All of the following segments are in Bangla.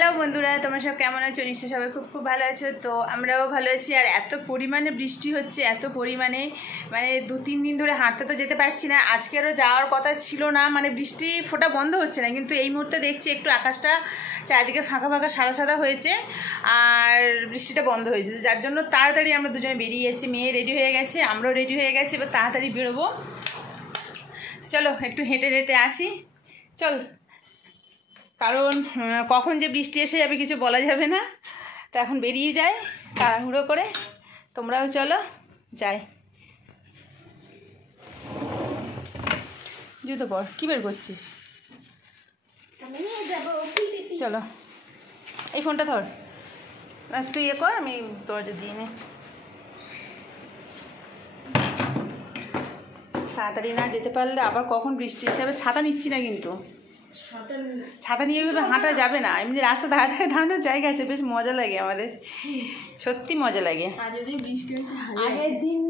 হ্যালো বন্ধুরা, তোমরা সব কেমন আছো? নিশ্চয়ই সবাই খুব খুব ভালো আছো। তো আমরাও ভালো আছি। আর এত পরিমাণে বৃষ্টি হচ্ছে, এত পরিমাণে মানে 2-3 দিন ধরে হাঁটতে তো যেতে পারছি না। আজকেরও যাওয়ার কথা ছিল না, মানে বৃষ্টি ফোঁটা বন্ধ হচ্ছে না, কিন্তু এই মুহূর্তে দেখছি একটু আকাশটা চারিদিকে ফাঁকা ফাঁকা সাদা সাদা হয়েছে আর বৃষ্টিটা বন্ধ হয়েছে, যার জন্য তাড়াতাড়ি আমরা দুজনে বেরিয়ে যাচ্ছি। মেয়ে রেডি হয়ে গেছে, আমরাও রেডি হয়ে গেছি, এবার তাড়াতাড়ি বেরোবো। চলো একটু হেঁটে হেঁটে আসি, চল। কারণ কখন যে বৃষ্টি এসে যাবে কিছু বলা যাবে না, তো এখন বেরিয়ে যায় তাড়াহুড়ো করে। তোমরাও চলো যাই। জুতো পর, কী বের করছিস? চলো, এই ফোনটা ধর, একটু ইয়ে কর, আমি দরজা দিয়ে নে। তাড়াতাড়ি না যেতে পারলে আবার কখন বৃষ্টি হিসাবে ছাতা নিচ্ছি না, কিন্তু ছাতা নিয়ে এইভাবে হাঁটা যাবে না। এমনি রাস্তা ধারে ধারে দাঁড়ানোর জায়গা আছে, বেশ মজা লাগে আমাদের, সত্যি মজা লাগে। আগের দিন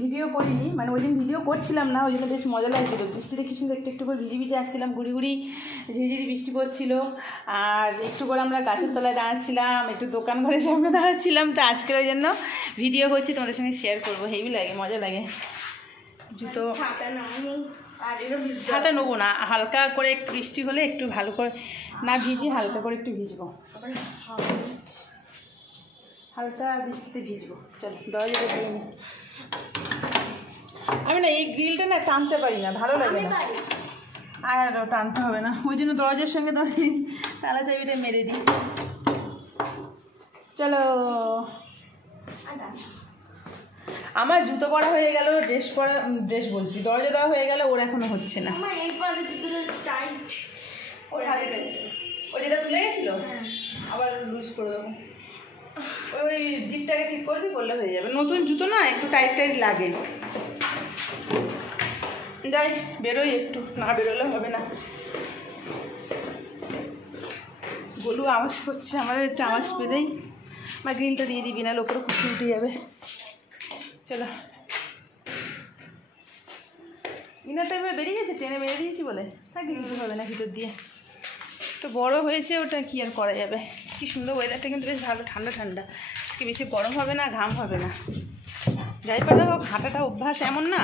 ভিডিও করিনি, মানে ওই দিন ভিডিও করছিলাম না, ওই জন্য বেশ মজা লাগছিলো। বৃষ্টিতে কি সুন্দর একটু একটু করে ভিজে ভিজে আসছিলাম, ঘুরি ঘুরি ঝিরিঝিরি বৃষ্টি পড়ছিল। আর একটু করে আমরা গাছের তলায় দাঁড়াচ্ছিলাম, একটু দোকান ঘরের সামনে দাঁড়াচ্ছিলাম। তো আজকে ওই জন্য ভিডিও করছি, তোমাদের সঙ্গে শেয়ার করবো। হেভি লাগে, মজা লাগে। জুতো ছাতা নেবো না, হালকা করে একটু বৃষ্টি হলে একটু ভালো করে না ভিজি, হালকা করে একটু ভিজবো, হালকা বৃষ্টিতে ভিজবো। চলো দরজাটা দিয়ে নি। আমি না এই গ্রিলটা না টানতে পারি না, ভালো লাগে না। আর টানতে হবে না, ওই জন্য দরজার সঙ্গে তালা চাবিটা মেরে দিই। চলো, আমার জুতো পরা হয়ে গেল, ড্রেস বলছি, দরজা দেওয়া হয়ে গেল, ওর এখনো হচ্ছে না। ওই যেটা খুলে গেছিল, আবার লুজ করে দেবো। ওই জিপটাকে ঠিক করবি, করলে হয়ে যাবে। নতুন জুতো না, একটু টাইট টাইট লাগে। যাই বেরোই, একটু না বেরোলে হবে না। গলু আওয়াজ করছে, আমাদের একটু আওয়াজ পেলেই, বা গ্রিলটা দিয়ে দিবি, না লোকেরও খুশি উঠে যাবে। চলো, ইনারটা এবার বেরিয়ে গেছে, টেনে মেরে দিয়েছি বলে থাকি, কিছু হবে না ভিতর দিয়ে। তো বড় হয়েছে, ওটা কি আর করা যাবে। কি সুন্দর ওয়েদারটা কিন্তু বেশ ভালো, ঠান্ডা ঠান্ডা। আজকে বেশি গরম হবে না, ঘাম হবে না। যাই পারে হোক, হাঁটাটা অভ্যাস এমন না,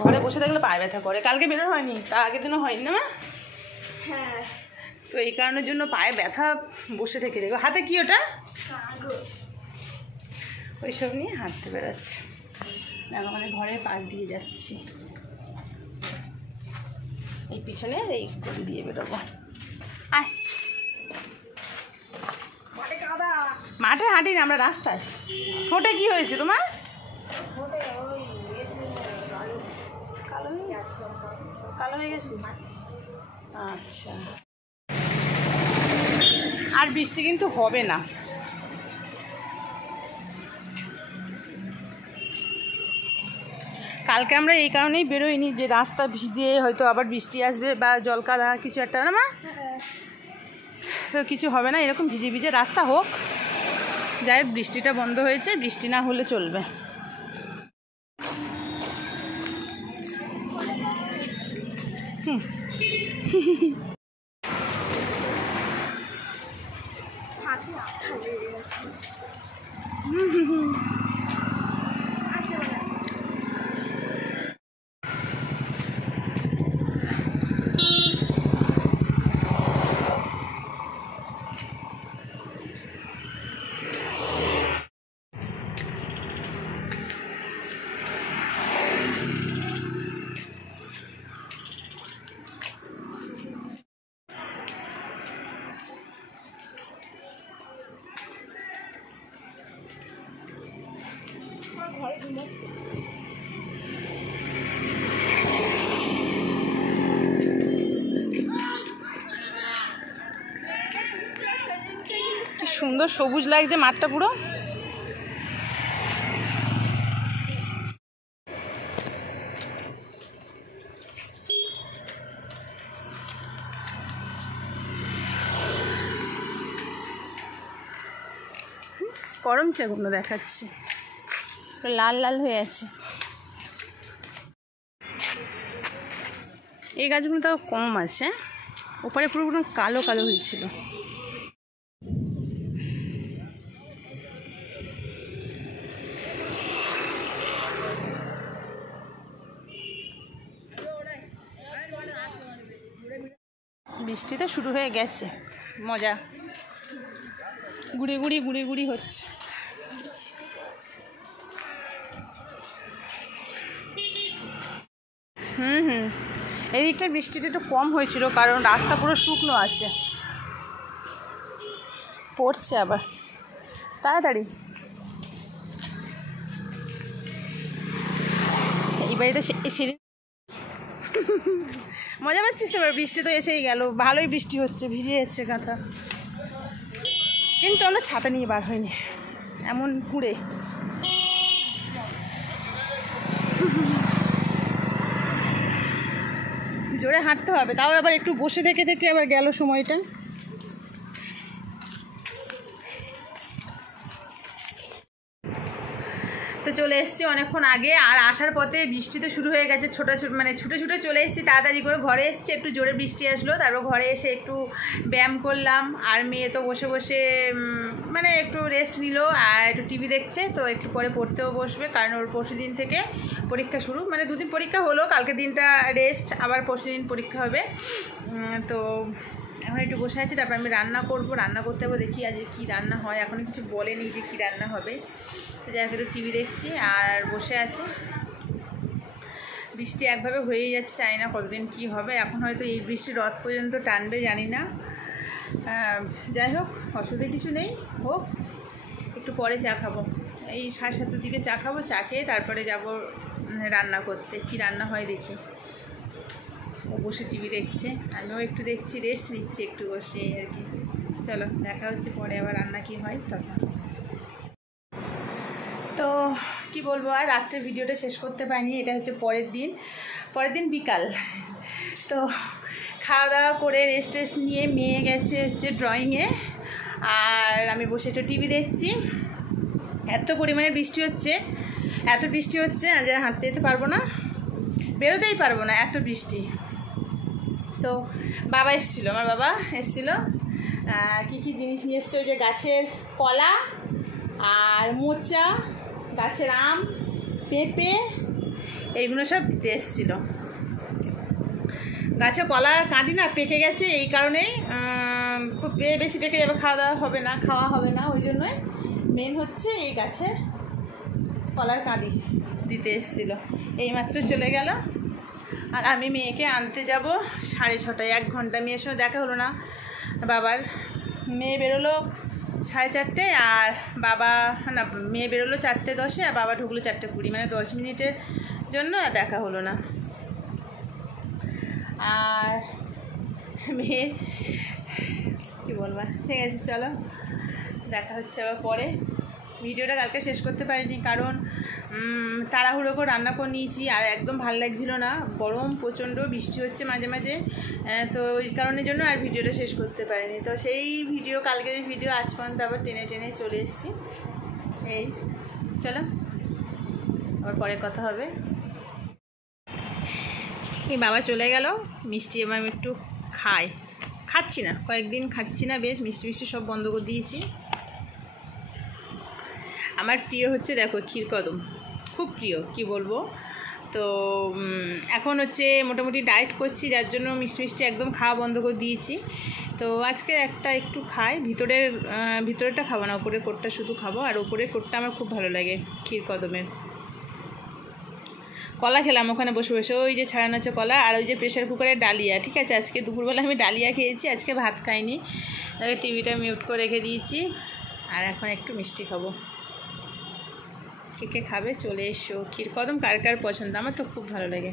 ঘরে বসে থাকলে পায়ে ব্যথা করে। কালকে বেরো হয়নি, তার আগের দিনও হয়নি না মা? হ্যাঁ। তো এই কারণের জন্য পায়ে ব্যথা, বসে থেকে দেখো। হাতে কি ওটা? ওইসব নিয়ে হাঁটতে বেরোচ্ছে। দেখো মানে ঘরের পাশ দিয়ে যাচ্ছি, এই পিছনে এই গলি দিয়ে বেরোবো। আয়, মাঠে হাঁটিনি আমরা, রাস্তায়। ঠোঁটে কি হয়েছে তোমার? কালো হয়ে গেছে। আচ্ছা, আর বৃষ্টি কিন্তু হবে না। কালকে আমরা এই কারণেই বেরোইনি যে রাস্তা ভিজে হয়তো আবার বৃষ্টি আসবে বা জলকাদা কিছু একটা, না মা? তো কিছু হবে না, এরকম ভিজে ভিজে রাস্তা হোক। যাই হোক, বৃষ্টিটা বন্ধ হয়েছে, বৃষ্টি না হলে চলবে। কি সুন্দর সবুজ লাগছে মাঠটা পুরো। করমচাগুলো দেখাচ্ছে, লাল লাল হয়ে আছে। এই গাছগুলো তাও কম আছে, ওপারে পুরো কালো কালো হয়েছিল। বৃষ্টিতে শুরু হয়ে গেছে, মজা, গুড়ি গুড়ি গুড়ি গুড়ি হচ্ছে। এই দিকটা বৃষ্টিটা একটু কম হয়েছিল, কারণ রাস্তা পুরো শুকনো আছে। পড়ছে আবার তাড়াতাড়ি। এই বাড়িতে সেদিন মজা পাচ্ছিস তো? বৃষ্টি তো এসেই গেল, ভালোই বৃষ্টি হচ্ছে, ভিজে যাচ্ছে কাঁথা, কিন্তু আমরা ছাতা নিয়ে বার হয়নি, এমন কুঁড়ে। জোরে হাঁটতে হবে, তাও আবার একটু বসে থেকে থেকে আবার গেল সময়টা। তো চলে এসেছি অনেকক্ষণ আগে, আর আসার পথে বৃষ্টি তো শুরু হয়ে গেছে, ছুটে ছুটে চলে এসেছি, তাড়াতাড়ি করে ঘরে এসেছি। একটু জোরে বৃষ্টি আসলো, তারপর ঘরে এসে একটু ব্যায়াম করলাম, আর মেয়ে তো বসে বসে মানে একটু রেস্ট নিল আর একটু টিভি দেখছে। তো একটু পরে পড়তেও বসবে, কারণ ওর পরশু দিন থেকে পরীক্ষা শুরু, মানে দুদিন পরীক্ষা হলো, কালকে দিনটা রেস্ট, আবার পরশু দিন পরীক্ষা হবে। তো এখন একটু বসে আছি, তারপর আমি রান্না করব, রান্না করতে হবে, দেখি আজ কী রান্না হয়, এখনও কিছু বলেনি যে কী রান্না হবে। তো যাই হোক একটু টিভি দেখছি আর বসে আছি। বৃষ্টি একভাবে হয়েই যাচ্ছে, জানি না কতদিন কী হবে, এখন হয়তো এই বৃষ্টি রথ পর্যন্ত টানবে জানি না। যাই হোক, অসুবিধা কিছু নেই, হোক। একটু পরে চা খাবো, এই 7:30 দিকে চা খাবো, চা খেয়ে তারপরে যাব রান্না করতে। কী রান্না হয় দেখি। ও বসে টিভি দেখছে, আমিও একটু দেখছি, রেস্ট নিচ্ছি একটু বসে আর কি। চলো দেখা হচ্ছে পরে আবার রান্না কী হয় তখন। তো কি বলবো, আর রাত্রে ভিডিওটা শেষ করতে পারিনি। এটা হচ্ছে পরের দিন বিকাল। তো খাওয়া দাওয়া করে রেস্ট নিয়ে মেয়ে গেছে হচ্ছে ড্রয়িংয়ে, আর আমি বসে একটু টিভি দেখছি। এত পরিমাণে বৃষ্টি হচ্ছে, এত বৃষ্টি হচ্ছে আজ হাঁটতে যেতে পারবো না, বেরোতেই পারবো না, এত বৃষ্টি। তো বাবা এসেছিলো, আমার বাবা এসেছিলো, কী কী জিনিস নিয়ে এসছে, ওই যে গাছের কলা আর মোচা, গাছের আম, পেঁপে, এইগুলো সব দিতে এসেছিলো। গাছে কলা কাঁদি না পেকে গেছে, এই কারণেই খুব বেশি পেকে যাবে, খাওয়া হবে না, ওই জন্যই মেন হচ্ছে এই গাছে কলার কাঁদি দিতে এসেছিলো। এইমাত্র চলে গেল, আর আমি মেয়েকে আনতে যাব 6:30, 1 ঘন্টা। মেয়ের সঙ্গে দেখা হলো না বাবার। মেয়ে বেরোলো 4:30, আর বাবা না, মেয়ে বেরোলো 4:10, আর বাবা ঢুকলো 4:20, মানে 10 মিনিটের জন্য দেখা হলো না। আর মেয়ে কী বলবা, ঠিক আছে চলো দেখা হচ্ছে আবার পরে। ভিডিওটা কালকে শেষ করতে পারিনি, কারণ তাড়াহুড়ো করে রান্না করে নিয়েছি, আর একদম ভালো লাগছিল না, গরম প্রচণ্ড, বৃষ্টি হচ্ছে মাঝে মাঝে, তো ওই কারণের জন্য আর ভিডিওটা শেষ করতে পারিনি। তো সেই ভিডিও, কালকের ভিডিও আজ পর্যন্ত আবার টেনে চলে এসেছি। এই চলো আবার পরে কথা হবে। এই বাবা চলে গেল, মিষ্টি এবার আমি একটু খাচ্ছি না, কয়েকদিন খাচ্ছি না, বেশ মিষ্টি সব বন্ধ করে দিয়েছি। আমার প্রিয় হচ্ছে দেখো ক্ষীরকদম, খুব প্রিয়, কি বলবো। তো এখন হচ্ছে মোটামুটি ডায়েট করছি, যার জন্য মিষ্টি একদম খাওয়া বন্ধ করে দিয়েছি। তো আজকে একটু খাই, ভিতরেরটা খাবো না, উপরের কোটটা শুধু খাবো, আর উপরের কোটটা আমার খুব ভালো লাগে ক্ষীরকদমের। কলা খেলাম ওখানে বসে বসে, ওই যে ছাড়ানো হচ্ছে কলা, আর ওই যে প্রেশার কুকারের ডালিয়া। ঠিক আছে, আজকে দুপুরবেলা আমি ডালিয়া খেয়েছি, আজকে ভাত খাইনি, টিভিটা মিউট করে রেখে দিয়েছি, আর এখন একটু মিষ্টি খাবো। কে খাবে চলে এসো। ক্ষীরকদম কার কার পছন্দ, আমার তো খুব ভালো লাগে।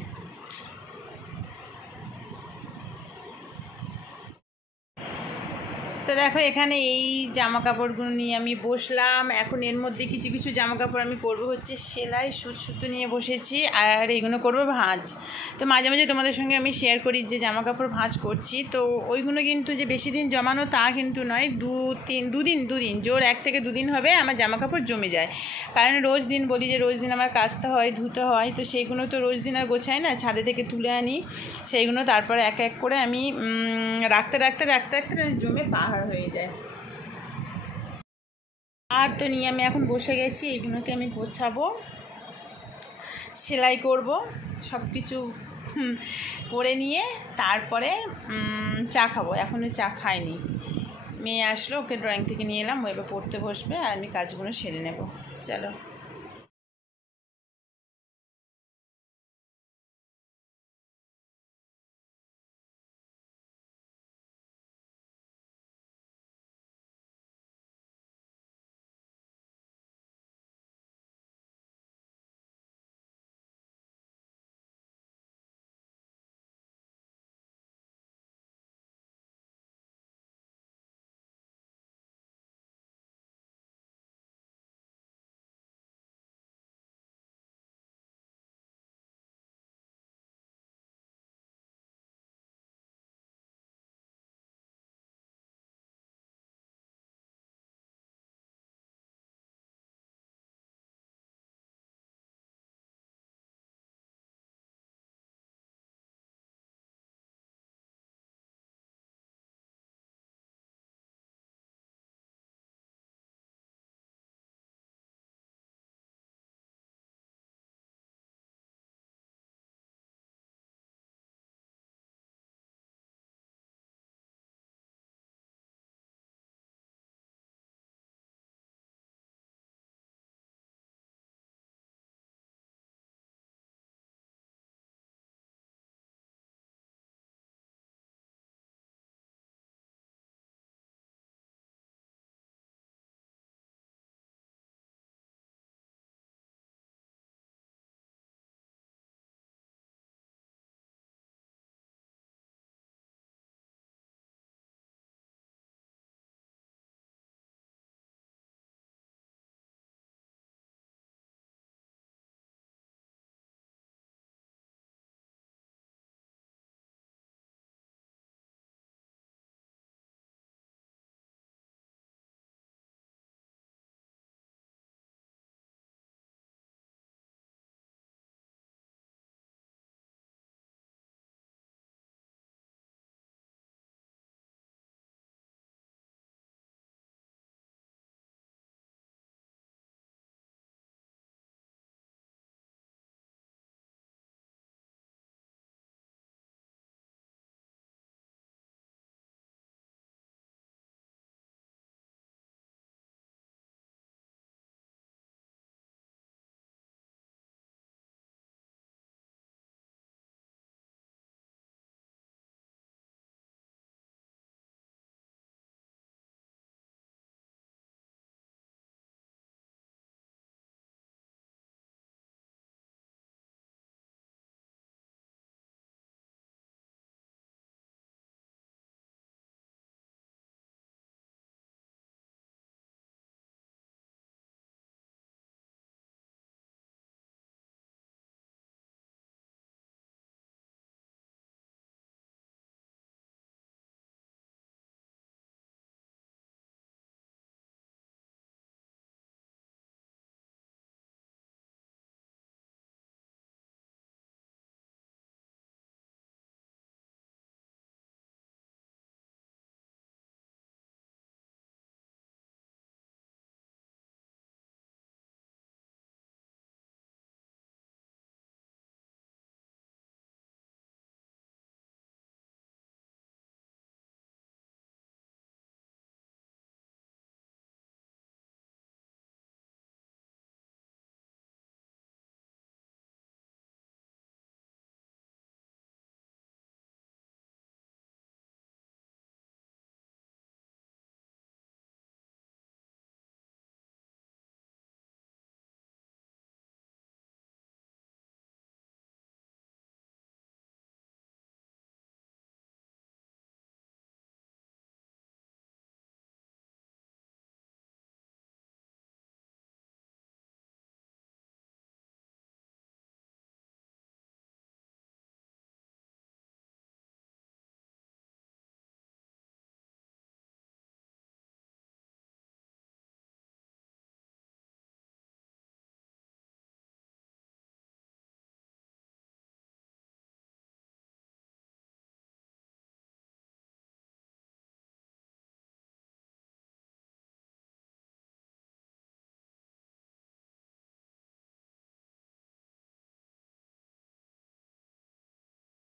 তো দেখো এখানে এই জামা কাপড়গুলো নিয়ে আমি বসলাম। এখন এর মধ্যে কিছু কিছু জামা কাপড় আমি করবো হচ্ছে সেলাই, সুতো নিয়ে বসেছি, আর এইগুলো করবো ভাঁজ। তো মাঝে মাঝে তোমাদের সঙ্গে আমি শেয়ার করি যে জামা কাপড় ভাঁজ করছি, তো ওইগুলো কিন্তু যে বেশি দিন জমানো তা কিন্তু নয়, দুদিন জোর 1 থেকে 2 দিন হবে আমার জামা কাপড় জমে যায়। কারণ রোজ দিন বলি যে রোজ দিন আমার কাচতে হয়, ধুতে হয়, তো সেইগুলো তো রোজ দিন আর গোছাই না, ছাদে থেকে তুলে আনি সেইগুলো, তারপরে এক এক করে আমি রাখতে জমে পাহাড় হয়ে যায়। আর তো নিয়ে আমি এখন বসে গেছি, এইগুলোকে আমি গোছাবো, সেলাই করব, সব কিছু করে নিয়ে তারপরে চা খাবো, এখনও চা খাইনি। মেয়ে আসলো, ওকে ড্রয়িং থেকে নিয়ে এলাম, ও এবার পড়তে বসবে আর আমি কাজগুলো সেরে নেব। চলো।